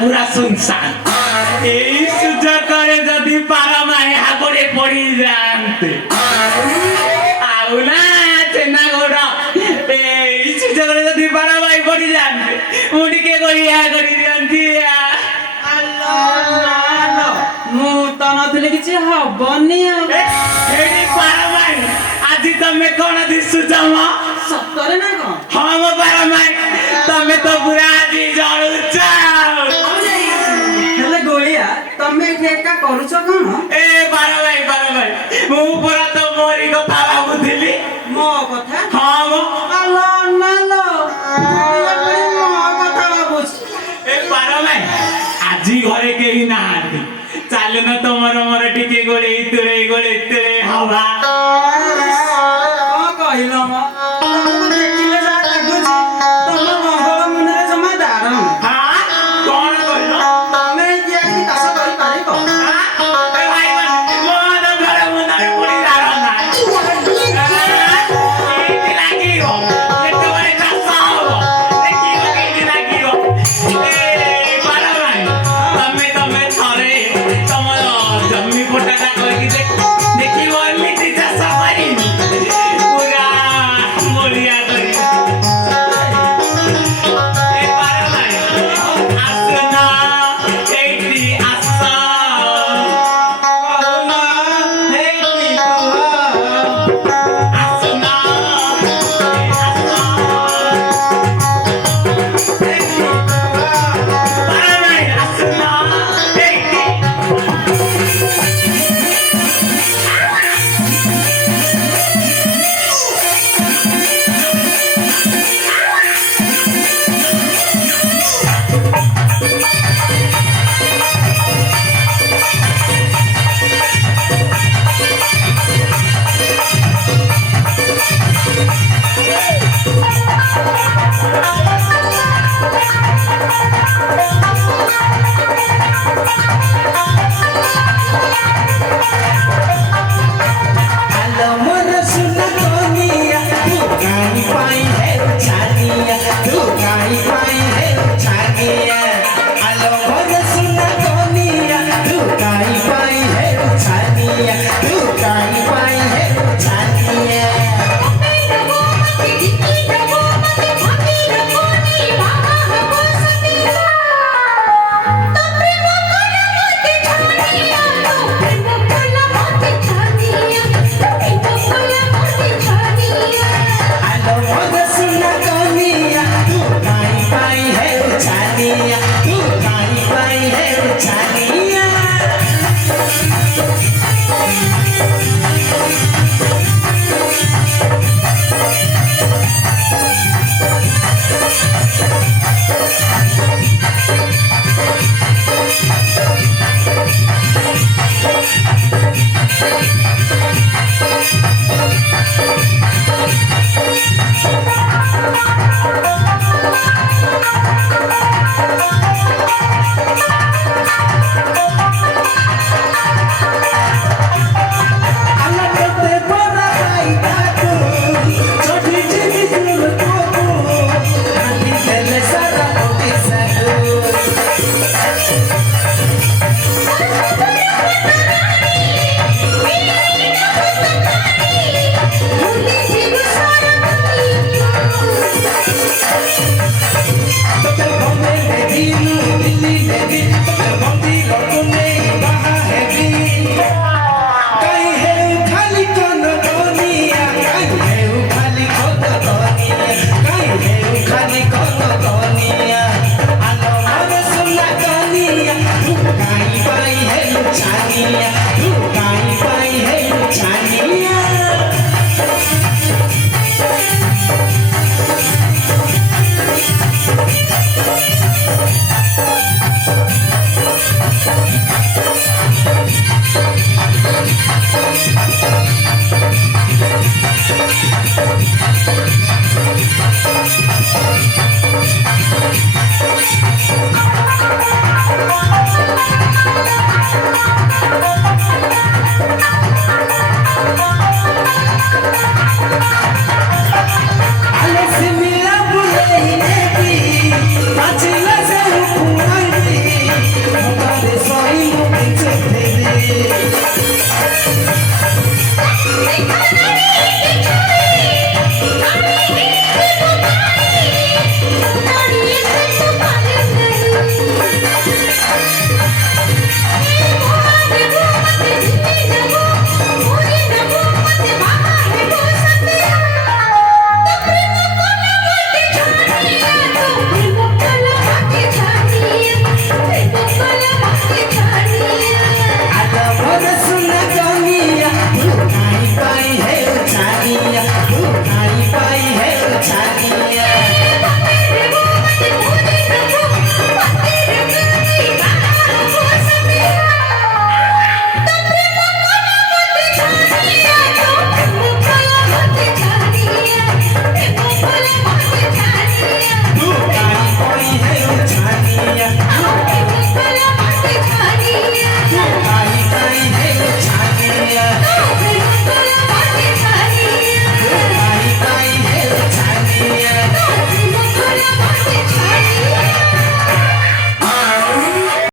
पूरा सुनसान सुजोग जदि पारा माए हागरे पड़ी जानते चेना गोड़ा सुजोग जदि पारा माए पड़ी जानते मुझे के गोलिया करी दियंती मु तो नथिले किछि हबनी एडी पारा माए आज तमे कोन दिसुछ म सत्तरे ना को हां मो पारा माए तमे तो पूरा आज जळुछ तमे एका करूछ कोन ए बारा भाई मु पूरा तो मोरी कथा भाबुथिली मो कथा हां मो आलो नालो मो कथा भाबुछ ए बारा भाई आजी घरे केही नाहाती चाले न तमर मोर टिके गोळे तुळे हवा को कहिलो म देखिले जा लागुछ तम मंगल मुने जमा दारम हां कोन कहिलो तमे जे की तास करि पारिबो ए भाई मो न घरे मुनारे पड़ी दारम ना ए लागी हो एतो भाई जासाओ देखि लागी हो ए बारा भाई तमे थारे तमर जम्मी फोटाटा कहि देखि एमिति चाष मारी पूरा मोलिया करी ए बारा भाई आसना एटी आसा कहना हे की को आसना बारा भाई आसना एटी Hello, mother, सुना कोनिया तू काई पाई है छानिया तू काई पाई है छानिया Hello, mother, सुना कोनिया तू काई पाई है छानिया तू काई पाई है छानिया Hello, mother, सुना कोनिया तू काई पाई है छानिया तू काई पाई है छानिया अलगते बड़ा भाई काकू छोटी जीवी दूर कोकू आंधी तेले सारा कोटी साकू